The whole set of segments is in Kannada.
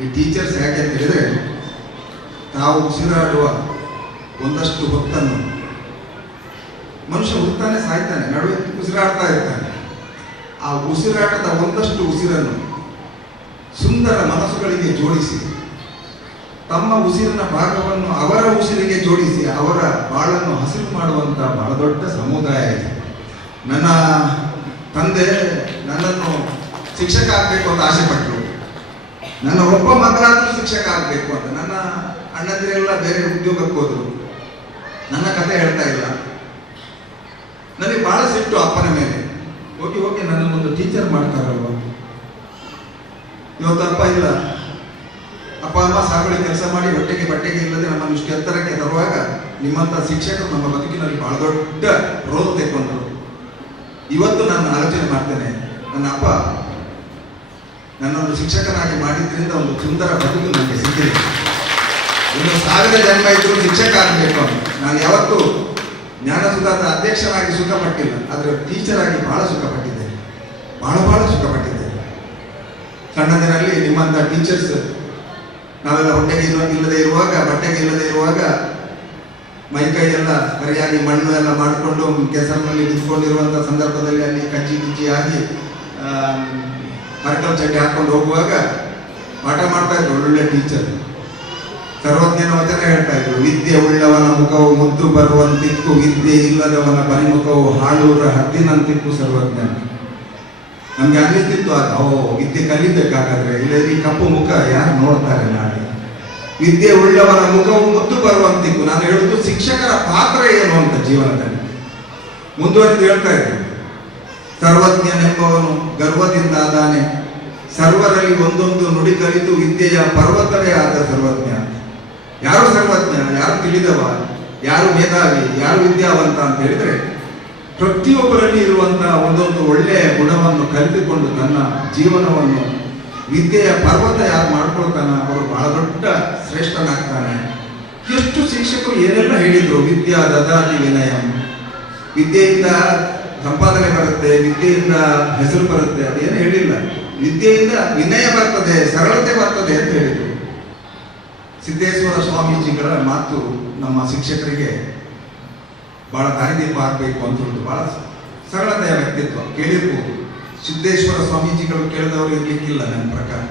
ಈ ಟೀಚರ್ಸ್ ಯಾಕೆ ಅಂತ ಹೇಳಿದ್ರೆ, ತಾವು ಉಸಿರಾಡುವ ಒಂದಷ್ಟು ಹೊತ್ತನ್ನು ಮನುಷ್ಯ ಹುಡ್ತಾನೆ ಸಾಯ್ತಾನೆ, ನಡುವೆ ಉಸಿರಾಡ್ತಾ ಇರ್ತಾನೆ. ಆ ಉಸಿರಾಟದ ಒಂದಷ್ಟು ಉಸಿರನ್ನು ಸುಂದರ ಮನಸ್ಸುಗಳಿಗೆ ಜೋಡಿಸಿ, ತಮ್ಮ ಉಸಿರಿನ ಭಾಗವನ್ನು ಅವರ ಉಸಿರಿಗೆ ಜೋಡಿಸಿ ಅವರ ಬಾಳನ್ನು ಹಸಿರು ಮಾಡುವಂಥ ಬಹಳ ದೊಡ್ಡ ಸಮುದಾಯ ಇದೆ. ನನ್ನ ತಂದೆ ನನ್ನನ್ನು ಶಿಕ್ಷಕ ಆಗಬೇಕು ಅಂತ ಆಸೆ ಪಟ್ಟರು. ನನ್ನ ಒಬ್ಬ ಮಗನಾದರೂ ಶಿಕ್ಷಕ ಆಗಬೇಕು ಅಂತ. ನನ್ನ ಅಣ್ಣಂದಿರೆಲ್ಲ ಬೇರೆ ಉದ್ಯೋಗಕ್ಕೆ ಹೋದರು. ನನ್ನ ಕತೆ ಹೇಳ್ತಾ ಇಲ್ಲ. ನನಗೆ ಬಹಳ ಸಿಟ್ಟು ಅಪ್ಪನ ಮೇಲೆ. ಹೋಗಿ ನನ್ನನ್ನೊಂದು ಟೀಚರ್ ಮಾಡ್ತಾರಲ್ವ. ಇವತ್ತು ಅಪ್ಪ ಇಲ್ಲ. ಅಪ್ಪ ಅಮ್ಮ ಸಾಗುವಳಿ ಕೆಲಸ ಮಾಡಿ ಬಟ್ಟೆಗೆ ಇಲ್ಲದೆ ನಮ್ಮನ್ನು ಇಷ್ಟು ಎತ್ತರಕ್ಕೆ ತರುವಾಗ ನಿಮ್ಮಂಥ ಶಿಕ್ಷಕರು ನಮ್ಮ ಬದುಕಿನಲ್ಲಿ ಬಹಳ ದೊಡ್ಡ ರೋಲ್ ತೆಕ್ಕೊಂಡ್ರು. ಇವತ್ತು ನಾನು ಆಲೋಚನೆ ಮಾಡ್ತೇನೆ, ನನ್ನ ಅಪ್ಪ ನನ್ನನ್ನು ಶಿಕ್ಷಕನಾಗಿ ಮಾಡಿದ್ರಿಂದ ಒಂದು ಸುಂದರ ಬದುಕು ನನಗೆ ಸಿಕ್ಕಿದೆ. ಇನ್ನು 1000 ಜನ್ಮ ಇದ್ರೂ ಶಿಕ್ಷಕ ಆಗಬೇಕು ಅಂತ. ನಾನು ಯಾವತ್ತೂ ಜ್ಞಾನಸುಧಾದ ಅಧ್ಯಕ್ಷನಾಗಿ ಸುಖಪಟ್ಟಿಲ್ಲ, ಆದರೆ ಟೀಚರ್ ಆಗಿ ಬಹಳ ಸುಖಪಟ್ಟಿದ್ದೇನೆ, ಬಹಳ ಸುಖಪಟ್ಟಿದ್ದೇನೆ. ಸಣ್ಣದಿನಲ್ಲಿ ನಿಮ್ಮಂಥ ಟೀಚರ್ಸ್ ನಾವೆಲ್ಲ ಬಟ್ಟೆಗೆ ಇಲ್ಲದೆ ಇರುವಾಗ ಮೈಕೈ ಎಲ್ಲ ಸರಿಯಾಗಿ ಮಣ್ಣು ಎಲ್ಲ ಮಾಡಿಕೊಂಡು ಕೆಸರಿನಲ್ಲಿ ನಿಂತ್ಕೊಂಡಿರುವಂಥ ಸಂದರ್ಭದಲ್ಲಿ ಅಲ್ಲಿ ಕಜ್ಜಿ ಆಗಿ ಅರ್ಕಲ್ ಚಡ್ಡಿ ಹಾಕೊಂಡು ಹೋಗುವಾಗ ಪಾಠ ಮಾಡ್ತಾ ಇದ್ರು ಒಳ್ಳೊಳ್ಳೆ ಟೀಚರ್. ಸರ್ವಜ್ಞನ ವಚನ ಹೇಳ್ತಾ ಇದ್ರು, ವಿದ್ಯೆ ಉಳ್ಳವನ ಮುಖವು ಮುದ್ದು ಬರುವಂತಿಕ್ಕು, ವಿದ್ಯೆ ಇಲ್ಲದವನ ಪರಿಮುಖವು ಹಾಳೂರ ಹದ್ದಿನಂತಿಕ್ಕು ಸರ್ವಜ್ಞ. ನಮ್ಗೆ ಅನ್ನಿಸ್ತಿತ್ತು ಆಗ, ವಿದ್ಯೆ ಕಲಿಬೇಕಾದ್ರೆ ಇಲ್ಲದ್ರೆ ಈ ಕಪ್ಪು ಮುಖ ಯಾರು ನೋಡ್ತಾರೆ ನಾಳೆ. ವಿದ್ಯೆ ಉಳ್ಳವನ ಮುಖವು ಮುದ್ದು ಬರುವಂತಿಕ್ಕು. ನಾನು ಹೇಳುದು ಶಿಕ್ಷಕರ ಪಾತ್ರ ಏನು ಅಂತ ಜೀವನದಲ್ಲಿ. ಮುಂದುವರೆದು ಹೇಳ್ತಾ ಇದ್ದೆ, ಸರ್ವಜ್ಞನೆಂಬವನು ಗರ್ವದಿಂದ ಆದಾನೆ, ಸರ್ವರಲ್ಲಿ ಒಂದೊಂದು ನುಡಿ ಕಲಿತು ವಿದ್ಯೆಯ ಪರ್ವತವೇ ಆದ ಸರ್ವಜ್ಞ. ಯಾರು ಸರ್ವಜ್ಞ, ಯಾರು ತಿಳಿದವ, ಯಾರು ಮೇಧಾವಿ, ಯಾರು ವಿದ್ಯಾವಂತ ಅಂತ ಹೇಳಿದ್ರೆ, ಪ್ರತಿಯೊಬ್ಬರಲ್ಲಿ ಇರುವಂತಹ ಒಂದೊಂದು ಒಳ್ಳೆಯ ಗುಣವನ್ನು ಕಲಿತುಕೊಂಡು ತನ್ನ ಜೀವನವನ್ನು ವಿದ್ಯೆಯ ಪರ್ವತ ಯಾರು ಮಾಡ್ಕೊಳ್ತಾನ ಅವರು ಬಹಳ ದೊಡ್ಡ ಶ್ರೇಷ್ಠನಾಗ್ತಾನೆ. ಎಷ್ಟು ಶಿಕ್ಷಕರು ಏನೆಲ್ಲ ಹೇಳಿದ್ರು, ವಿದ್ಯಾ ದದಾತಿ ವಿನಯಂ, ವಿದ್ಯೆಯಿಂದ ಸಂಪಾದನೆ ಬರುತ್ತೆ, ವಿದ್ಯೆಯಿಂದ ಹೆಸರು ಬರುತ್ತೆ, ಅದೇನು ಹೇಳಿಲ್ಲ. ವಿದ್ಯೆಯಿಂದ ವಿನಯ ಬರ್ತದೆ, ಸರಳತೆ ಬರ್ತದೆ ಅಂತ ಹೇಳಿದ್ರು. ಸಿದ್ದೇಶ್ವರ ಸ್ವಾಮೀಜಿಗಳ ಮಾತು ನಮ್ಮ ಶಿಕ್ಷಕರಿಗೆ ಬಹಳ ದಾರಿದೀಪ ಆಗಬೇಕು ಅಂತ ಹೇಳುದು. ಬಹಳ ಸರಳತೆಯ ವ್ಯಕ್ತಿತ್ವ, ಕೇಳಿರ್ಬೋದು. ಸಿದ್ದೇಶ್ವರ ಸ್ವಾಮೀಜಿಗಳು ಕೇಳಿದವರು ಇರ್ಲಿಕ್ಕಿಲ್ಲ ನನ್ನ ಪ್ರಕಾರ.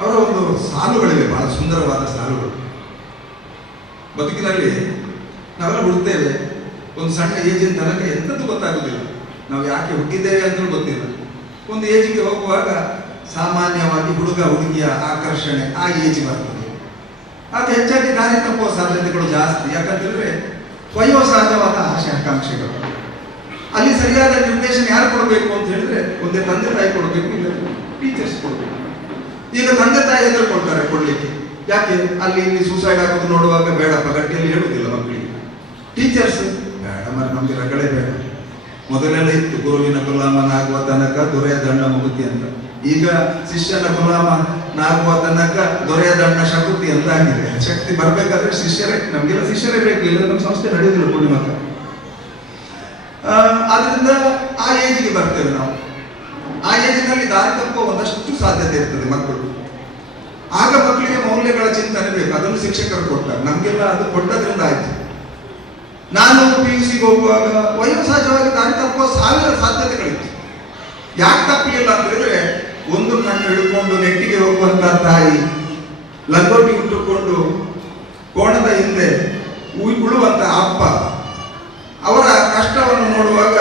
ಅವರ ಒಂದು ಸಾಲುಗಳಿವೆ, ಬಹಳ ಸುಂದರವಾದ ಸಾಲುಗಳು. ಬದುಕಿನಲ್ಲಿ ನಾವೆಲ್ಲ ಹುಡ್ತೇವೆ, ಒಂದು ಸಣ್ಣ ಏಜಿನ ತನಕ ಎಂಥದ್ದು ಗೊತ್ತಾಗುದಿಲ್ಲ, ನಾವು ಯಾಕೆ ಹುಟ್ಟಿದ್ದೇವೆ ಅಂತಲೂ ಗೊತ್ತಿಲ್ಲ. ಒಂದು ಏಜಿಗೆ ಹೋಗುವಾಗ ಸಾಮಾನ್ಯವಾಗಿ ಹುಡುಗ ಹುಡುಗಿಯ ಆಕರ್ಷಣೆ ಆ ಏಜ್ ಬರ್ತದೆ. ಅದು ಹೆಚ್ಚಾಗಿ ದಾರಿ ತಪ್ಪುವ ಸಾಧ್ಯತೆಗಳು ಜಾಸ್ತಿ. ಯಾಕಂತಂದ್ರೆ ವಯೋಸಹಜವಾದ ಆಸೆ ಆಕಾಂಕ್ಷೆಗಳು. ಅಲ್ಲಿ ಸರಿಯಾದ ನಿರ್ದೇಶನ ಯಾರು ಕೊಡಬೇಕು ಅಂತ ಹೇಳಿದ್ರೆ, ಒಂದೇ ತಂದೆ ತಾಯಿ ಕೊಡಬೇಕು, ಇಲ್ಲ ಟೀಚರ್ಸ್ ಕೊಡಬೇಕು. ಈಗ ತಂದೆ ತಾಯಿ ಹೆದರ್ಕೊಳ್ತಾರೆ ಕೊಡ್ಲಿಕ್ಕೆ. ಯಾಕೆ? ಅಲ್ಲಿ ಇಲ್ಲಿ ಸೂಸೈಡ್ ಆಗೋದು ನೋಡುವಾಗ ಬೇಡಪ್ಪ ಗಟ್ಟಿಯಲ್ಲಿ ಹೇಳುವುದಿಲ್ಲ ಮಕ್ಕಳಿಗೆ. ಟೀಚರ್ಸ್ ಬೇಡ ಮರ, ನಮ್ಗೆ ರಗಳೆ ಬೇಡ. ಮೊದಲೆಲ್ಲ ಇತ್ತು, ಗುರುವಿನ ಗುಲಾಮನಾಗುವ ತನಕ ದೊರೆಯ ದಂಡ ಮುಗುತಿ ಅಂತ. ಈಗ ಶಿಷ್ಯನ ಗುಲಾಮನಾಗುವ ತನಕ ದೊರೆಯ ದಂಡ ಶಕುತಿ ಅಂತ ಆಗಿದೆ. ಶಕ್ತಿ ಬರ್ಬೇಕಾದ್ರೆ ಶಿಷ್ಯರೇ, ನಮ್ಗೆಲ್ಲ ಶಿಷ್ಯರೇ ಬೇಕು, ಇಲ್ಲ ನಮ್ಮ ಸಂಸ್ಥೆ ನಡೆಯುವುದಿಲ್ಲ ಪೂರ್ಣಿಮಕ್ಕ. ಆದ್ರಿಂದ ಆ ಏಜಿಗೆ ಬರ್ತೇವೆ ನಾವು. ಆ ಏಜಿನಲ್ಲಿ ದಾರಿ ತಪ್ಪುವ ಒಂದಷ್ಟು ಸಾಧ್ಯತೆ ಇರ್ತದೆ ಮಕ್ಕಳು. ಆಗ ಮಕ್ಕಳಿಗೆ ಮೌಲ್ಯಗಳ ಚಿಂತನೆ ಬೇಕು, ಅದನ್ನು ಶಿಕ್ಷಕರು ಕೊಡ್ತಾರೆ. ನಮ್ಗೆಲ್ಲ ಅದು ಕೊಟ್ಟದ್ರಿಂದ ಆಯ್ತು. ನಾನು PUC ಹೋಗುವಾಗ ವಯೋಸಹಜವಾಗಿ ದಾರಿ ತಪ್ಪುವ 1000 ಸಾಧ್ಯತೆಗಳಿತ್ತು. ಯಾಕೆ ತಪ್ಪಲಿಲ್ಲ ಅಂತ ಹೇಳಿದ್ರೆ, ಒಂದು ಕಣ್ಣು ಹಿಡ್ಕೊಂಡು ನೆಟ್ಟಿಗೆ ಹೋಗುವಂತ ತಾಯಿ, ಲಂಗೋಟಿ ಉಟ್ಟುಕೊಂಡು ಕೋಣದ ಹಿಂದೆ ಉಳುವಂತ ಅಪ್ಪ, ಅವರ ಕಷ್ಟವನ್ನು ನೋಡುವಾಗ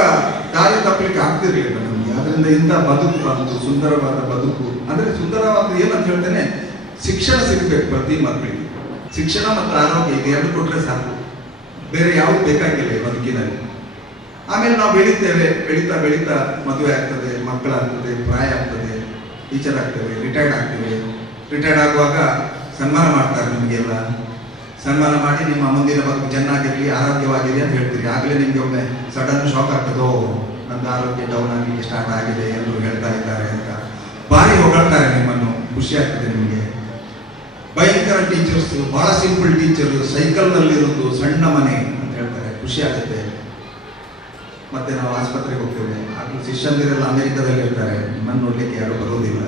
ದಾರಿ ತಪ್ಪಲಿಕ್ಕೆ ಆಗ್ತಿರ್ಲಿಲ್ಲ ನಮಗೆ. ಅದರಿಂದ ಇಂಥ ಬದುಕು ಬಂತು, ಸುಂದರವಾದ ಬದುಕು. ಅಂದ್ರೆ ಸುಂದರವಾದ ಏನಂತ ಹೇಳ್ತೇನೆ, ಶಿಕ್ಷಣ ಸಿಗಬೇಕು ಪ್ರತಿ ಮಕ್ಕಳಿಗೆ. ಶಿಕ್ಷಣ ಮತ್ತು ಆರೋಗ್ಯ ಇದು 2 ಕೊಟ್ರೆ ಸಾಕು, ಬೇರೆ ಯಾವುದು ಬೇಕಾಗಿಲ್ಲ ಈ ಬದುಕಿನಲ್ಲಿ. ಆಮೇಲೆ ನಾವು ಬೆಳೀತಾ ಮದುವೆ ಆಗ್ತದೆ, ಮಕ್ಕಳಾಗ್ತದೆ, ಪ್ರಾಯ ಆಗ್ತದೆ, ಟೀಚರ್ ಆಗ್ತೇವೆ, ರಿಟೈರ್ಡ್ ಆಗ್ತೇವೆ. ರಿಟೈರ್ಡ್ ಆಗುವಾಗ ಸನ್ಮಾನ ಮಾಡ್ತಾರೆ ನಿಮಗೆಲ್ಲ. ಸನ್ಮಾನ ಮಾಡಿ ನಿಮ್ಮ ಮುಂದಿನ ಬದುಕು ಚೆನ್ನಾಗಿರಲಿ, ಆರೋಗ್ಯವಾಗಿರಲಿ ಅಂತ ಹೇಳ್ತೀರಿ. ಆಗಲೇ ನಿಮಗೆ ಒಮ್ಮೆ ಸಡನ್ ಶಾಕ್ ಆಗ್ತದೋ, ನಂದು ಆರೋಗ್ಯ ಡೌನ್ ಆಗಲಿಕ್ಕೆ ಸ್ಟಾರ್ಟ್ ಆಗಿದೆ, ಎಲ್ಲರೂ ಹೇಳ್ತಾ ಇದ್ದಾರೆ ಅಂತ ಭಾರಿ ಹೊಗಳ್ತಾರೆ ನಿಮ್ಮನ್ನು. ಖುಷಿ ಆಗ್ತದೆ ನಿಮಗೆ. ಭಯಂಕರ ಟೀಚರ್ಸ್, ಬಹಳ ಸಿಂಪಲ್ ಟೀಚರ್, ಸೈಕಲ್ನಲ್ಲಿರೋದು, ಸಣ್ಣ ಮನೆ ಅಂತ ಹೇಳ್ತಾರೆ, ಖುಷಿ ಆಗುತ್ತೆ. ಮತ್ತೆ ನಾವು ಆಸ್ಪತ್ರೆಗೆ ಹೋಗ್ತೇವೆ, ಆಗಲೂ ಶಿಷ್ಯಂದಿರೆಲ್ಲ ಅಮೆರಿಕದಲ್ಲಿ ಇರ್ತಾರೆ, ನಿಮ್ಮನ್ನು ನೋಡ್ಲಿಕ್ಕೆ ಯಾರು ಬರೋದಿಲ್ಲ.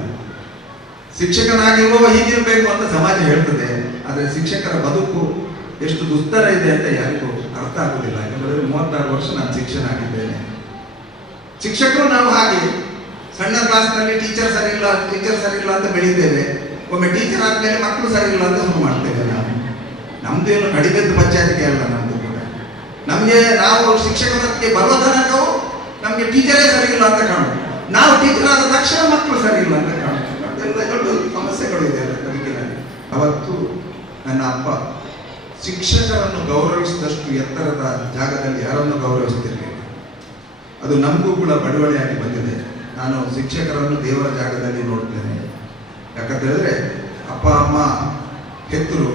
ಶಿಕ್ಷಕನಾಗಿರುವವ ಹೀಗಿರಬೇಕು ಅಂತ ಸಮಾಜ ಹೇಳ್ತದೆ, ಆದರೆ ಶಿಕ್ಷಕರ ಬದುಕು ಎಷ್ಟು ದುಸ್ತರ ಇದೆ ಅಂತ ಯಾರಿಗೂ ಅರ್ಥ ಆಗುದಿಲ್ಲ. ಯಾಕಂದ್ರೆ 36 ವರ್ಷ ನಾನು ಶಿಕ್ಷಕನಾಗಿದ್ದೇನೆ. ಶಿಕ್ಷಕರು ನಾವು ಹಾಗೆ ಸಣ್ಣ ಕ್ಲಾಸ್ನಲ್ಲಿ ಟೀಚರ್ ಸರಿ ಇಲ್ಲ ಅಂತ ಬೆಳಿದ್ದೇವೆ. ಒಮ್ಮೆ ಟೀಚರ್ ಆದ್ಮೇಲೆ ಮಕ್ಕಳು ಸರಿ ಇಲ್ಲ ಅಂತ ಶುರು ಮಾಡ್ತೇವೆ. ನಮ್ದು ಏನು ಕಡಿಮೆದ್ದು ಪಂಚಾಯತಿಗೆ ಅಲ್ಲ. ನಮ್ದು ಕೂಡ ನಾವು ಶಿಕ್ಷಕರಿಗೆ ಬರುವ ತನಕವು ನಮ್ಗೆ ಟೀಚರೇ ಸರಿ ಇಲ್ಲ ಅಂತ ಕಾಣುದು. ನಾವು ಟೀಚರ್ ಆದ ತಕ್ಷಣ ಮಕ್ಕಳು ಸರಿ ಇಲ್ಲ ಅಂತ ಕಾಣುದು. ಅದೆಲ್ಲ ದೊಡ್ಡ ಸಮಸ್ಯೆಗಳು ಇದೆ ಬದುಕಿನಲ್ಲಿ. ಅವತ್ತು ನನ್ನ ಅಪ್ಪ ಶಿಕ್ಷಕರನ್ನು ಗೌರವಿಸಿದಷ್ಟು ಎತ್ತರದ ಜಾಗದಲ್ಲಿ ಯಾರನ್ನು ಗೌರವಿಸ್ತಿರ್ಲಿಲ್ಲ. ಅದು ನಮಗೂ ಕೂಡ ಬಡವಳಿಯಾಗಿ ಬಂದಿದೆ. ನಾನು ಶಿಕ್ಷಕರನ್ನು ದೇವರ ಜಾಗದಲ್ಲಿ ನೋಡ್ತೇನೆ. ಯಾಕಂತ ಹೇಳಿದ್ರೆ ಅಪ್ಪ ಅಮ್ಮ ಹೆತ್ತರು,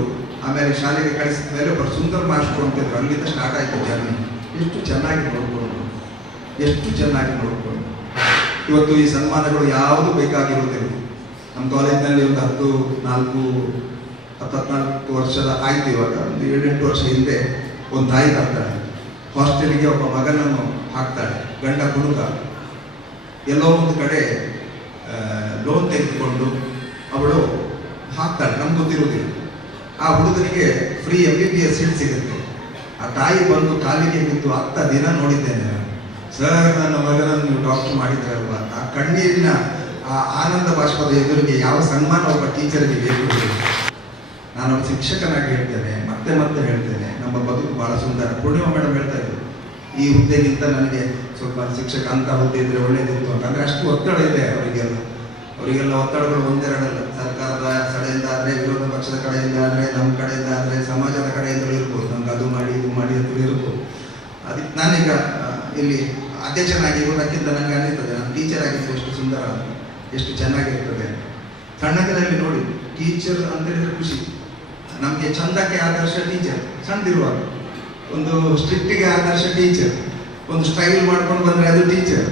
ಆಮೇಲೆ ಶಾಲೆಗೆ ಕಳಿಸಿದ ಮೇಲೆ ಒಬ್ಬರು ಸುಂದರ ಮಾಸ್ಟರ್ ಅಂತಿದ್ರು. ಅಲ್ಲಿಂದ ಸ್ಟಾರ್ಟ್ ಆಯ್ತು ಜರ್ನಿ. ಎಷ್ಟು ಚೆನ್ನಾಗಿ ನೋಡ್ಕೊಂಡು ಇವತ್ತು ಈ ಸನ್ಮಾನಗಳು ಯಾವುದು ಬೇಕಾಗಿರುವುದಿಲ್ಲ. ನಮ್ಮ ಕಾಲೇಜಿನಲ್ಲಿ ಒಂದು 14 ವರ್ಷದ ಆಯ್ತು. ಇವಾಗ ಒಂದು 7-8 ವರ್ಷ ಹಿಂದೆ ಒಂದು ತಾಯಿ ಬರ್ತಾಳೆ, ಹಾಸ್ಟೆಲ್ಗೆ ಒಬ್ಬ ಮಗನನ್ನು ಹಾಕ್ತಾಳೆ. ಗಂಡ ಹುಡುಗ ಎಲ್ಲೋ ಒಂದು ಕಡೆ ಲೋನ್ ತೆಗೆದುಕೊಂಡು ಅವಳು ಹಾಕ್ತಾಳೆ. ನಮ್ಗೆ ಗೊತ್ತಿರುವುದಿಲ್ಲ. ಆ ಹುಡುಗನಿಗೆ ಫ್ರೀ MBBS ಸೀಟ್ ಸಿಗುತ್ತೆ. ಆ ತಾಯಿ ಬಂದು ಕಾಲಿಗೆ ಬಿದ್ದು 10 ದಿನ ನೋಡಿದ್ದೇನೆ. ಸರ್, ನನ್ನ ಮಗನನ್ನು ನೀವು ಡಾಕ್ಟರ್ ಮಾಡಿದ್ರಲ್ವಾ? ಆ ಕಣ್ಣೀರಿನ ಆ ಆನಂದ ಬಾಷ್ಪದ ಎದುರಿಗೆ ಯಾವ ಸನ್ಮಾನ ಒಬ್ಬ ಟೀಚರ್ಗೆ ಬೇಕು? ನಾನು ಶಿಕ್ಷಕನಾಗಿ ಹೇಳ್ತೇನೆ, ಮತ್ತೆ ಹೇಳ್ತೇನೆ, ನಮ್ಮ ಬದುಕು ಬಹಳ ಸುಂದರ. ಪೂರ್ಣಿಮಾ ಮೇಡಮ್ ಹೇಳ್ತಾ ಇದ್ರು, ಈ ಹುದ್ದೆಗಿಂತ ನನಗೆ ಸ್ವಲ್ಪ ಶಿಕ್ಷಕ ಅಂತ ಹುದ್ದೆ ಇದ್ರೆ ಒಳ್ಳೇದಿತ್ತು ಅಂತ. ಅಂದ್ರೆ ಅಷ್ಟು ಒತ್ತಡ ಇದೆ ಅವರಿಗೆಲ್ಲ ಒತ್ತಡಗಳು ಒಂದೆರಡಲ್ಲ. ಸರ್ಕಾರದ ಕಡೆಯಿಂದ ಆದರೆ, ವಿರೋಧ ಪಕ್ಷದ ಕಡೆಯಿಂದ ಆದರೆ, ನಮ್ಮ ಕಡೆಯಿಂದ ಆದರೆ, ಸಮಾಜದ ಕಡೆಯಿಂದಲೂ ಇರ್ಬೋದು. ನಮ್ಗೆ ಅದು ಮಾಡಿ ಇದು ಮಾಡಿ ಅಂತ ಇರ್ಬೋದು. ಅದಕ್ಕೆ ನಾನೀಗ ಇಲ್ಲಿ ಅಧ್ಯಕ್ಷನಾಗಿರುವುದಕ್ಕಿಂತ ನನಗೆ ಅನ್ನಿಸ್ತದೆ, ನಾನು ಟೀಚರ್ ಆಗಿದ್ದು ಎಷ್ಟು ಸುಂದರ, ಎಷ್ಟು ಚೆನ್ನಾಗಿರ್ತದೆ. ಸಣ್ಣದಲ್ಲಿ ನೋಡಿ, ಟೀಚರ್ ಅಂತ ಹೇಳಿದ್ರೆ ಖುಷಿ. ನಮಗೆ ಚಂದಕ್ಕೆ ಆದರ್ಶ ಟೀಚರ್ ಸಣ್ಣದಿರುವಾಗ, ಒಂದು ಸ್ಟ್ರಿಕ್ಟಿಗೆ ಆದರ್ಶ ಟೀಚರ್, ಒಂದು ಸ್ಟೈಲ್ ಮಾಡ್ಕೊಂಡು ಬಂದ್ರೆ ಅದು ಟೀಚರ್.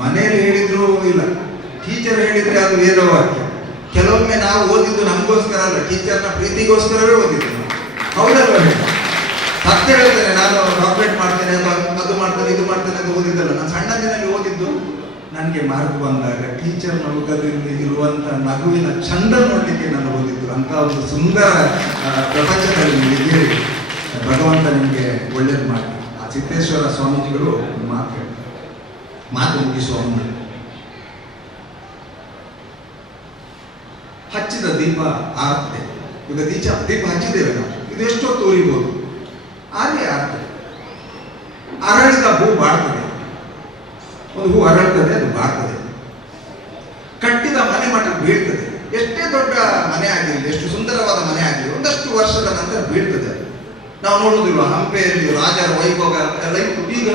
ಮನೆಯಲ್ಲಿ ಹೇಳಿದ್ರು ಇಲ್ಲ, ಟೀಚರ್ ಹೇಳಿದ್ರೆ ಅದು ವೇದವಾಕ್ಯ. ಕೆಲವೊಮ್ಮೆ ನಾವು ಓದಿದ್ದು ನಮಗೋಸ್ಕರ ಅಲ್ಲ, ಟೀಚರ್ನ ಪ್ರೀತಿಗೋಸ್ಕರವೇ ಓದಿದ್ದು. ಹೌದಲ್ವ? ಸತ್ಯ ಹೇಳ್ತೇನೆ, ನಾನು ಡಾಕ್ಟರೇಟ್ ಮಾಡ್ತೇನೆ, ಅದು ಮಾಡ್ತೇನೆ, ಇದು ಮಾಡ್ತೇನೆ ಅಂತ ಓದಿದ್ದಲ್ಲ. ನಾನು ಸಣ್ಣದಿನಲ್ಲಿ ಓದಿದ್ದು ನನಗೆ ಮಾರ್ಕ್ ಬಂದಾಗ ಟೀಚರ್ ಮುಖದಲ್ಲಿ ಇರುವಂತ ನಗುವಿನ ಚಂದ ನೋಡ್ಲಿಕ್ಕೆ ನಾನು ಓದಿದ್ದು. ಅಂತ ಒಂದು ಸುಂದರ ಪ್ರಪಂಚದಲ್ಲಿ ಇದ್ದೀರಿ. ಭಗವಂತ ನಿಮಗೆ ಒಳ್ಳೇದು ಮಾಡಿ. ಆ ಸಿದ್ದೇಶ್ವರ ಸ್ವಾಮೀಜಿಗಳು ಮಾತು ಮುಗಿಸುವ ಮುಂದೆ ಹಚ್ಚಿದ ದೀಪ ಆರ್ತದೆ. ಈಗ ದೀಪ ಹಚ್ಚಿದ್ದೇವೆ ನಾವು, ಇದು ಎಷ್ಟೊತ್ತು ಉರಿಬಹುದು, ಹಾಗೆ ಆಗ್ತದೆ. ಅರಳಿದ ಹೂ ಬಾಡ್ತದೆ. ಒಂದು ಹೂ ಅರಳ್ತದೆ, ಅದು ಬಾಡ್ತದೆ. ಕಟ್ಟಿದ ಮನೆ ಮಠ ಬೀಳ್ತದೆ. ಎಷ್ಟೇ ದೊಡ್ಡ ಮನೆ ಆಗಿರಲಿ, ಎಷ್ಟು ಸುಂದರವಾದ ಮನೆ ಆಗಿರಲಿ, ಒಂದಷ್ಟು ವರ್ಷದ ನಂತರ ಬೀಳ್ತದೆ. ನಾವು ನೋಡುವುದಿಲ್ಲ, ಹಂಪೆಯಲ್ಲಿ ರಾಜರ ವೈಭೋಗ ಎಲ್ಲ ಇತ್ತು. ಈಗ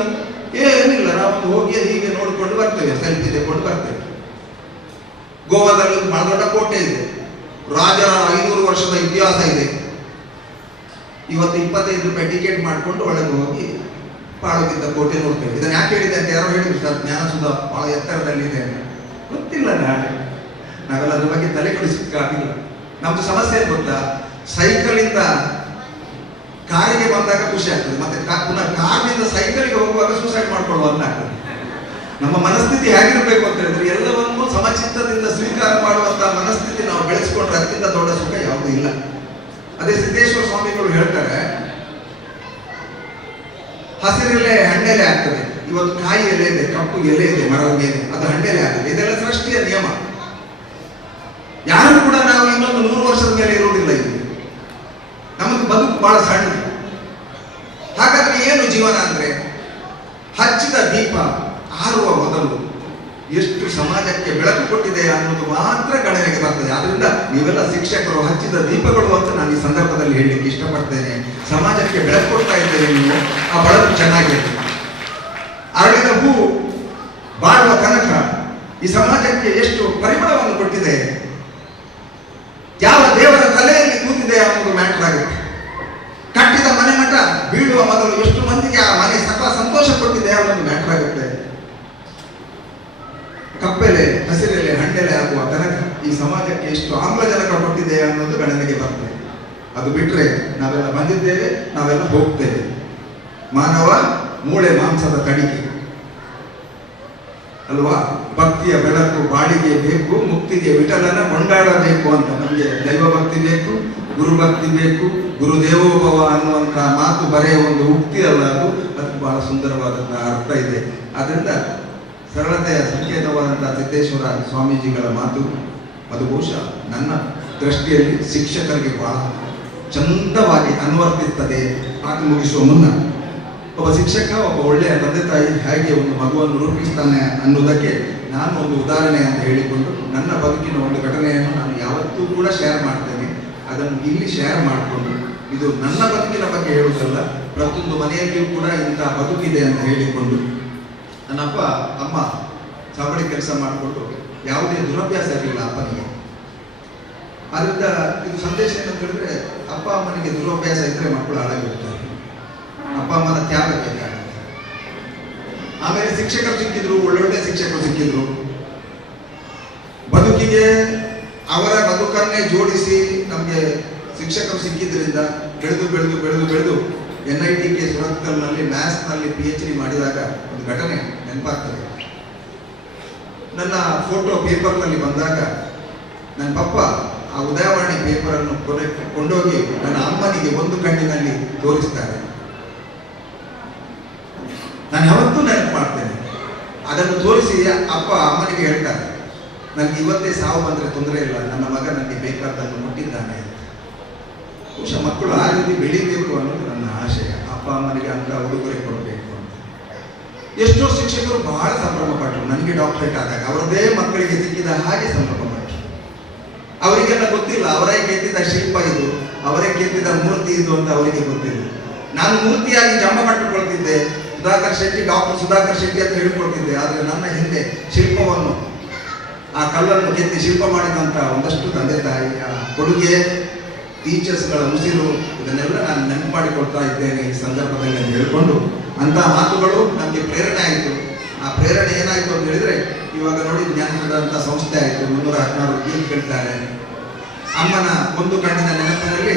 ಏನಿಲ್ಲ, ನಾವು ಹೋಗಿ ಹೀಗೆ ನೋಡಿಕೊಂಡು ಬರ್ತೇವೆ, ಸೆಲ್ಫಿ ತೆಗೆದುಕೊಂಡು ಬರ್ತೇವೆ. ಗೋವಾದಲ್ಲಿ ಬಹಳ ದೊಡ್ಡ ಕೋಟೆ ಇದೆ, ರಾಜರ 500 ವರ್ಷದ ಇತಿಹಾಸ ಇದೆ. ಇವತ್ತು 25 ರೂಪಾಯಿ ಟಿಕೆಟ್ ಮಾಡಿಕೊಂಡು ಒಳಗೆ ಹೋಗಿ ಪಾಳುಗಿದ್ದ ಕೋಟೆ ನೋಡ್ತೇವೆ. ಇದನ್ನ ಯಾಕೆ ಹೇಳಿದೆ ಅಂತ ಯಾರೋ ಹೇಳಿದ್ರು, ಸರ್ ಜ್ಞಾನಸುಧ ಬಹಳ ಎತ್ತರದಲ್ಲಿದೆ ಅಂತ. ಗೊತ್ತಿಲ್ಲ, ನಾವೆಲ್ಲ ಅದ್ರ ಬಗ್ಗೆ ತಲೆ ಕೊಡಿಸಕ್ಕಾಗಿಲ್ಲ. ನಮ್ದು ಸಮಸ್ಯೆ ಏನು ಗೊತ್ತಾ? ಸೈಕಲಿಂದ ಕಾರಿಗೆ ಬಂದಾಗ ಖುಷಿ ಆಗ್ತದೆ, ಮತ್ತೆ ಪುನಃ ಕಾರ್ನಿಂದ ಸೈಕಲ್ಗೆ ಹೋಗುವಾಗ ಸೂಸೈಡ್ ಮಾಡ್ಕೊಳ್ಳುವ ಅಂತ ಆಗ್ತದೆ. ನಮ್ಮ ಮನಸ್ಥಿತಿ ಹೇಗಿರ್ಬೇಕು ಅಂತ ಹೇಳಿದ್ರೆ, ಎಲ್ಲವನ್ನೂ ಸಮಚಿತ್ತದಿಂದ ಸ್ವೀಕಾರ ಮಾಡುವಂತ ಮನಸ್ಥಿತಿ ನಾವು ಬೆಳೆಸಿಕೊಂಡ್ರೆ ಅದಕ್ಕಿಂತ ದೊಡ್ಡ ಸುಖ ಯಾವುದೂ ಇಲ್ಲ. ಅದೇ ಸಿದ್ದೇಶ್ವರ ಸ್ವಾಮಿಗಳು ಹೇಳ್ತಾರೆ, ಹಸಿರೆಲೆ ಹಣ್ಣೆಲೆ ಆಗ್ತದೆ. ಇವತ್ತು ಕಾಯಿ ಎಲೆ ಇದೆ, ಕಪ್ಪು ಎಲೆ ಇದೆ, ಮರದ ಮೇಲೆ, ಅದು ಹಣ್ಣೆಲೆ ಆಗ್ತದೆ. ಇದೆಲ್ಲ ಸೃಷ್ಟಿಯ ನಿಯಮ. ಯಾರು ಕೂಡ ನಾವು ಇನ್ನೊಂದು 100 ವರ್ಷದ ಮೇಲೆ ಇರುವುದಿಲ್ಲ. ಇಲ್ಲಿ ನಮಗೆ ಬದುಕು ಬಹಳ ಸಣ್ಣ. ಹಾಗಾದ್ರೆ ಏನು ಜೀವನ ಅಂದ್ರೆ, ಹಚ್ಚಿದ ದೀಪ ಆರುವ ಮೊದಲು ಎಷ್ಟು ಸಮಾಜಕ್ಕೆ ಬೆಳಕು ಕೊಟ್ಟಿದೆ ಅನ್ನೋದು ಮಾತ್ರ ಗಣನೆಗೆ ಬರ್ತದೆ. ಆದ್ರಿಂದ ನೀವೆಲ್ಲ ಶಿಕ್ಷಕರು ಹಚ್ಚಿದ ದೀಪಗಳು ಅಂತ ನಾನು ಈ ಸಂದರ್ಭದಲ್ಲಿ ಹೇಳಲಿಕ್ಕೆ ಇಷ್ಟಪಡ್ತೇನೆ. ಸಮಾಜಕ್ಕೆ ಬೆಳಕು ಕೊಡ್ತಾ ಇದ್ದೇನೆ ನೀವು, ಆ ಬೆಳಕು ಚೆನ್ನಾಗಿದೆ. ಅರಳಿದ ಹೂ ಬಾಳುವ ಕನಕ ಈ ಸಮಾಜಕ್ಕೆ ಎಷ್ಟು ಪರಿಮಳವನ್ನು ಕೊಟ್ಟಿದೆ, ಯಾವ ದೇವರ ತಲೆಯಲ್ಲಿ ಕೂತಿದೆ ಅನ್ನೋದು ಮ್ಯಾಟರ್ ಆಗುತ್ತೆ. ಕಟ್ಟಿದ ಮನೆ ಮಠ ಬೀಳುವ ಮೊದಲು ಎಷ್ಟು ಮಂದಿಗೆ ಆ ಮನೆ ಸಕಲ ಸಂತೋಷ ಕೊಟ್ಟಿದೆ ಅನ್ನೋದು ಮ್ಯಾಟರ್ ಆಗುತ್ತೆ. ಕಪ್ಪೆಲೆ ಹಸಿರೆಲೆ ಹಣ್ಣೆಲೆ ಆಗುವ ತನಕ ಈ ಸಮಾಜಕ್ಕೆ ಎಷ್ಟು ಆಮ್ಲಜನಕ ಕೊಟ್ಟಿದೆ ಅನ್ನೋದು ಗಣನೆಗೆ ಬರ್ತದೆ. ಅದು ಬಿಟ್ರೆ ನಾವೆಲ್ಲ ಬಂದಿದ್ದೇವೆ, ನಾವೆಲ್ಲ ಹೋಗ್ತೇವೆ. ಮಾನವ ಮೂಳೆ ಮಾಂಸದ ತಡಿಕೆ. ಅಲ್ವಾ? ಭಕ್ತಿಯ ಬೆಳಕು ಬಾಳಿಗೆ ಬೇಕು, ಮುಕ್ತಿಗೆ ವಿಠಲನ ಕೊಂಡಾಡಬೇಕು ಅಂತ. ನಮಗೆ ದೈವ ಭಕ್ತಿ ಬೇಕು, ಗುರುಭಕ್ತಿ ಬೇಕು, ಗುರುದೇವೋಭವ ಅನ್ನುವಂಥ ಮಾತು ಬರೆಯ ಒಂದು ಉಕ್ತಿ ಅಲ್ಲ ಅದು. ಅದಕ್ಕೆ ಬಹಳ ಸುಂದರವಾದಂತಹ ಅರ್ಥ ಇದೆ. ಆದ್ರಿಂದ ಸರಳತೆಯ ಸಂಕೇತವಾದಂತಹ ಸಿದ್ದೇಶ್ವರ ಸ್ವಾಮೀಜಿಗಳ ಮಾತು ಅದು ಬಹುಶಃ ನನ್ನ ದೃಷ್ಟಿಯಲ್ಲಿ ಶಿಕ್ಷಕರಿಗೆ ಬಹಳ ಚಂದವಾಗಿ ಅನ್ವರ್ತಿಸ್ತದೆ. ಮಾತು ಮುಗಿಸುವ ಮುನ್ನ ಒಬ್ಬ ಶಿಕ್ಷಕ, ಒಬ್ಬ ಒಳ್ಳೆಯ ತಂದೆ ತಾಯಿ ಹೇಗೆ ಒಂದು ಮಗುವನ್ನು ರೂಪಿಸ್ತಾನೆ ಅನ್ನೋದಕ್ಕೆ ನಾನು ಒಂದು ಉದಾಹರಣೆ ಅಂತ ಹೇಳಿಕೊಂಡು ನನ್ನ ಬದುಕಿನ ಒಂದು ಘಟನೆಯನ್ನು ನಾನು ಯಾವತ್ತೂ ಕೂಡ ಶೇರ್ ಮಾಡ್ತೇನೆ. ಅದನ್ನು ಇಲ್ಲಿ ಶೇರ್ ಮಾಡಿಕೊಂಡು ಇದು ನನ್ನ ಬದುಕಿನ ಬಗ್ಗೆ ಹೇಳುವುದಲ್ಲ, ಪ್ರತಿಯೊಂದು ಮನೆಯಲ್ಲಿಯೂ ಕೂಡ ಇಂತಹ ಬದುಕಿದೆ ಅಂತ ಹೇಳಿಕೊಂಡು. ನನ್ನ ಅಪ್ಪ ಅಮ್ಮ ಚಾವಡಿ ಕೆಲಸ ಮಾಡಿಕೊಂಡು ಯಾವುದೇ ದುರಭ್ಯಾಸ ಇರಲಿಲ್ಲ ಅಪ್ಪನಿಗೆ. ಅದರಿಂದ ಇದು ಸಂದೇಶ ಏನಂತ ಹೇಳಿದ್ರೆ, ಅಪ್ಪ ಅಮ್ಮನಿಗೆ ದುರಭ್ಯಾಸ ಇದ್ರೆ ಮಕ್ಕಳು ಹಾಳಾಗಿರ್ತಾರೆ. ಅಪ್ಪ ಅಮ್ಮನ ತ್ಯಾಗ ಬೇಕಾಗುತ್ತೆ. ಆಮೇಲೆ ಶಿಕ್ಷಕರು ಸಿಕ್ಕಿದ್ರು, ಒಳ್ಳೊಳ್ಳೆ ಶಿಕ್ಷಕರು ಸಿಕ್ಕಿದ್ರು. ಬದುಕಿಗೆ ಅವರ ಬದುಕನ್ನೇ ಜೋಡಿಸಿ ನಮಗೆ ಶಿಕ್ಷಕರು ಸಿಕ್ಕಿದ್ರಿಂದ ಬೆಳೆದು ಬೆಳೆದು ಬೆಳೆದು ಬೆಳೆದು NITK ಸುರತ್ಕಲ್ನಲ್ಲಿ ಮ್ಯಾಥ್ಸ್ನಲ್ಲಿ PhD ಮಾಡಿದಾಗ ಒಂದು ಘಟನೆ ನೆನಪಾಗ್ತದೆ. ನನ್ನ ಫೋಟೋ ಪೇಪರ್ನಲ್ಲಿ ಬಂದಾಗ ನನ್ನ ಪಪ್ಪ ಆ ಉದಯವಾಣಿ ಪೇಪರನ್ನು ಕೊಂಡೋಗಿ ನನ್ನ ಅಮ್ಮನಿಗೆ ಒಂದು ಕಣ್ಣಿನಲ್ಲಿ ತೋರಿಸ್ತಾರೆ. ನಾನು ಯಾವತ್ತೂ ನೆನಪು ಮಾಡ್ತೇನೆ. ಅದನ್ನು ತೋರಿಸಿ ಅಪ್ಪ ಅಮ್ಮನಿಗೆ ಹೇಳ್ತಾರೆ, ನನಗೆ ಇವತ್ತೇ ಸಾವು ಬಂದರೆ ತೊಂದರೆ ಇಲ್ಲ, ನನ್ನ ಮಗ ನನಗೆ ಬೇಕಾದ್ದನ್ನು ಮುಟ್ಟಿದ್ದಾನೆ. ಬಹುಶಃ ಮಕ್ಕಳು ಆ ರೀತಿ ಬೆಳೀಬೇಕು ಅನ್ನೋದು ನನ್ನ ಆಶಯ. ಅಪ್ಪ ಅಮ್ಮನಿಗೆ ಅಂತ ಉಡುಗೊರೆ ಕೊಡಬೇಕು ಅಂತ. ಎಷ್ಟೋ ಶಿಕ್ಷಕರು ಬಹಳ ಸಂಭ್ರಮ ಪಟ್ಟರು. ನನಗೆ ಡಾಕ್ಟರೇಟ್ ಆದಾಗ ಅವರದೇ ಮಕ್ಕಳಿಗೆ ಸಿಕ್ಕಿದ ಹಾಗೆ ಸಂಭ್ರಮ ಪಟ್ಟರು. ಅವರಿಗೆಲ್ಲ ಗೊತ್ತಿಲ್ಲ ಅವರೇ ಕೆತ್ತಿದ ಶಿಲ್ಪ ಇದು, ಅವರೇ ಕೆತ್ತಿದ ಮೂರ್ತಿ ಇದು ಅಂತ ಅವರಿಗೆ ಗೊತ್ತಿಲ್ಲ. ನಾನು ಮೂರ್ತಿಯಾಗಿ ಜಮ್ಮ ಪಟ್ಟುಕೊಳ್ತಿದ್ದೆ. ಸುಧಾಕರ್ ಶೆಟ್ಟಿ, ಡಾಕ್ಟರ್ ಸುಧಾಕರ್ ಶೆಟ್ಟಿ ಅಂತ ಹೇಳ್ಕೊಳ್ತಿದ್ದೆ. ಆದರೆ ನನ್ನ ಹಿಂದೆ ಶಿಲ್ಪವನ್ನು, ಆ ಕಲ್ಲನ್ನು ಕೆತ್ತಿ ಶಿಲ್ಪ ಮಾಡಿದಂಥ ಒಂದಷ್ಟು ತಂದೆ ತಾಯಿಯ ಕೊಡುಗೆ, ಟೀಚರ್ಸ್ಗಳ ಉಸಿರು, ಇದನ್ನೆಲ್ಲ ನಾನು ನೆನಪು ಮಾಡಿಕೊಳ್ತಾ ಇದ್ದೇನೆ ಈ ಸಂದರ್ಭದಲ್ಲಿ ಅಂತ ಹೇಳಿಕೊಂಡು. ಅಂತಹ ಮಾತುಗಳು ನಮಗೆ ಪ್ರೇರಣೆ ಆಯಿತು. ಆ ಪ್ರೇರಣೆ ಏನಾಯಿತು ಅಂತ ಹೇಳಿದ್ರೆ, ಇವಾಗ ನೋಡಿ ಜ್ಞಾನದಂಥ ಸಂಸ್ಥೆ ಆಯಿತು, 316 ಗೀಟ್ಗಳಿದ್ದಾರೆ. ಅಮ್ಮನ ಒಂದು ಕಣ್ಣಿನ ನೆನಪಿನಲ್ಲಿ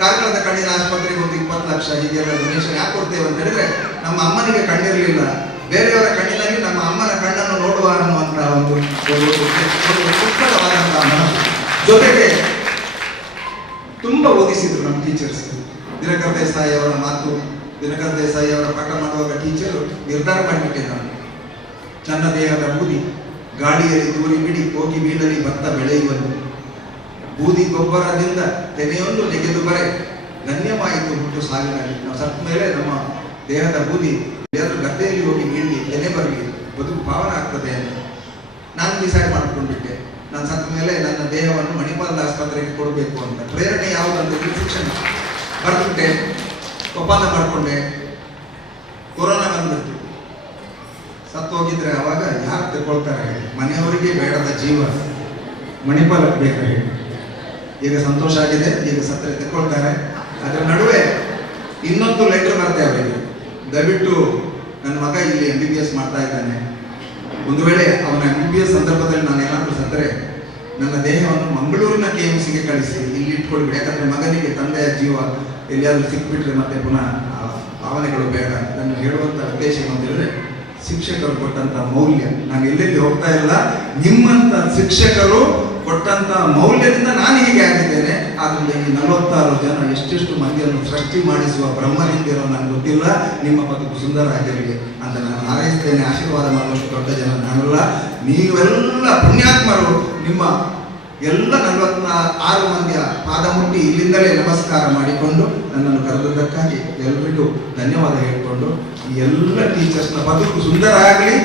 ಕಾರ್ಕಳದ ಕಣ್ಣಿನ ಆಸ್ಪತ್ರೆಗೆ ಒಂದು 20 ಲಕ್ಷ ಹೀಗೆಲ್ಲ ಡೊನೇಷನ್ ಯಾಕೆ ಕೊಡ್ತೇವೆ ಅಂತ ಹೇಳಿದ್ರೆ, ನಮ್ಮ ಅಮ್ಮನಿಗೆ ಕಣ್ಣಿರಲಿಲ್ಲ, ಬೇರೆಯವರ ಕಣ್ಣಿನಲ್ಲಿ ನಮ್ಮ ಅಮ್ಮನ ಕಣ್ಣನ್ನು ನೋಡುವ ಅನ್ನುವಂತಹ ಒಂದು ಉತ್ಕಟವಾದಂತಹ ಮನಸ್ಸು. ಜೊತೆಗೆ ತುಂಬ ಓದಿಸಿದ್ರು ನಮ್ಮ ಟೀಚರ್ಸ್. ದಿನಕರ್ ದೇಸಾಯಿ ಅವರ ಮಾತು, ದಿನಕರ್ ದೇಸಾಯಿ ಅವರ ಪಾಠ ಮಾಡುವಾಗ ಟೀಚರು ನಿರ್ಧಾರ ಮಾಡಿಬಿಟ್ಟೆ ನಾನು, ನನ್ನ ದೇಹದ ಬೂದಿ ಗಾಳಿಯಲ್ಲಿ ದೂರಿ ಬಿಡಿ ಹೋಗಿ ಬೀಳಲಿ ಭತ್ತ ಬೆಳೆಯುವುದು, ಬೂದಿ ಗೊಬ್ಬರದಿಂದ ತೆನೆಯೊಂದು ನೆಗೆದು ಬರೆ ಧನ್ಯವಾಯಿತು ಹುಟ್ಟು ಸಾವಿನಲ್ಲಿ. ನಾವು ಸತ್ತ ಮೇಲೆ ನಮ್ಮ ದೇಹದ ಬೂದಿ ಯಾರು ಗದ್ದೆಯಲ್ಲಿ ಹೋಗಿ ಬೀಳಿ ತೆನೆ ಬರಲಿ, ಬದುಕು ಪಾವನ ಆಗ್ತದೆ ಅಂತ ನಾನು ಡಿಸೈಡ್ ಮಾಡಿಕೊಂಡ್ಬಿಟ್ಟೆ. ನಾನು ಸತ್ತ ಮೇಲೆ ನನ್ನ ದೇಹವನ್ನು ಮಣಿಪಾಲದ ಆಸ್ಪತ್ರೆಗೆ ಕೊಡಬೇಕು ಅಂತ. ಪ್ರೇರಣೆ ಯಾವುದಂತ ಶಿಕ್ಷಣ ಬರ್ಬಿಟ್ಟೆ, ಒಪ್ಪಂದ ಮಾಡಿಕೊಂಡೆ. ಕೊರೋನಾ ಬಂದ್ಬಿಟ್ಟು ಸತ್ತು ಹೋಗಿದ್ರೆ ಅವಾಗ ಯಾರು ತಗೊಳ್ತಾರೆ ಹೇಳಿ? ಮನೆಯವರಿಗೆ ಬೇಡದ ಜೀವ ಮಣಿಪಾಲಕ್ಕೆ ಬೇಕು ಹೇಳಿ? ಈಗ ಸಂತೋಷ ಆಗಿದೆ, ಈಗ ಸತ್ತರೆ ತಗೊಳ್ತಾರೆ. ಅದರ ನಡುವೆ ಇನ್ನೊಂದು ಲೆಟರ್ ಬರ್ತೇವೆ ಅವರಿಗೆ, ದಯವಿಟ್ಟು ನನ್ನ ಮಗ ಇಲ್ಲಿ MBBS ಮಾಡ್ತಾ ಇದ್ದಾನೆ, ಒಂದು ವೇಳೆ ಅವನ MBBS ಸಂದರ್ಭದಲ್ಲಿ ನಾನು ಏನಾದರೂ ಸತ್ತರೆ ನನ್ನ ದೇಹವನ್ನು ಮಂಗಳೂರಿನ KMCಗೆ ಕಳಿಸಿ ಇಲ್ಲಿ ಇಟ್ಕೊಳ್ಬಿಡಿ. ಯಾಕಂದ್ರೆ ಮಗನಿಗೆ ತಂದೆಯ ಜೀವ ಎಲ್ಲಿಯಾದ್ರೂ ಸಿಕ್ಬಿಟ್ರೆ ಮತ್ತೆ ಪುನಃ ಭಾವನೆಗಳು ಬೇಡ. ನಾನು ಹೇಳುವಂತ ಉದ್ದೇಶ ಏನು ಅಂತ ಹೇಳಿದ್ರೆ, ಶಿಕ್ಷಕರು ಕೊಟ್ಟಂತ ಮೌಲ್ಯ, ನಾನು ಎಲ್ಲೆಲ್ಲಿ ಹೋಗ್ತಾ ಇಲ್ಲ, ನಿಮ್ಮಂತ ಶಿಕ್ಷಕರು ಕೊಟ್ಟಂತ ಮೌಲ್ಯದಿಂದ ನಾನು ಹೀಗೆ ಆಗಿದ್ದೇನೆ. ಆದ್ರಿಂದ ಈ 46 ಜನ ಎಷ್ಟೆಷ್ಟು ಮಂದಿಯನ್ನು ಸೃಷ್ಟಿ ಮಾಡಿಸುವ ಬ್ರಹ್ಮನಿಂದಿರೋ ನನಗೆ ಗೊತ್ತಿಲ್ಲ. ನಿಮ್ಮ ಬದುಕು ಸುಂದರ ಆಗಿರಲಿ ಅಂತ ನಾನು ಹಾರೈಸ್ತೇನೆ. ಆಶೀರ್ವಾದ ಮಾಡುವಷ್ಟು ದೊಡ್ಡ ಜನ ನಾನಲ್ಲ, ನೀವೆಲ್ಲ ಪುಣ್ಯಾತ್ಮರು. ನಿಮ್ಮ ಎಲ್ಲ 46 ಮಂದಿಯ ಪಾದ ಮುಟ್ಟಿ ಇಲ್ಲಿಂದಲೇ ನಮಸ್ಕಾರ ಮಾಡಿಕೊಂಡು ನನ್ನನ್ನು ಕರೆದದ್ದಕ್ಕಾಗಿ ಎಲ್ಲರಿಗೂ ಧನ್ಯವಾದ ಹೇಳಿಕೊಂಡು, ಈ ಎಲ್ಲ ಟೀಚರ್ಸ್ನ ಬದುಕು ಸುಂದರ ಆಗಲಿ.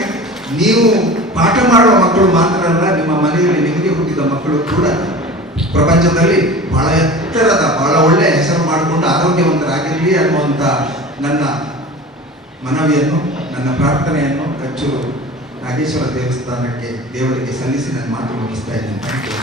ನೀವು ಪಾಠ ಮಾಡುವ ಮಕ್ಕಳು ಮಾತ್ರ ಅಲ್ಲ, ನಿಮ್ಮ ಮನೆಯಲ್ಲಿ ನಿಮಗೆ ಹುಟ್ಟಿದ ಮಕ್ಕಳು ಕೂಡ ಪ್ರಪಂಚದಲ್ಲಿ ಬಹಳ ಎತ್ತರದ ಬಹಳ ಒಳ್ಳೆಯ ಹೆಸರು ಮಾಡಿಕೊಂಡು ಆರೋಗ್ಯವಂತರಾಗಿರಲಿ ಅನ್ನುವಂಥ ನನ್ನ ಮನವಿಯನ್ನು, ನನ್ನ ಪ್ರಾರ್ಥನೆಯನ್ನು ಕಚ್ಚೂರು ನಾಗೇಶ್ವರ ದೇವಸ್ಥಾನಕ್ಕೆ ದೇವರಿಗೆ ಸಲ್ಲಿಸಿ ನನ್ನ ಮಾತು ಮುಗಿಸ್ತಾ ಇದ್ದೇನೆ. Thank you.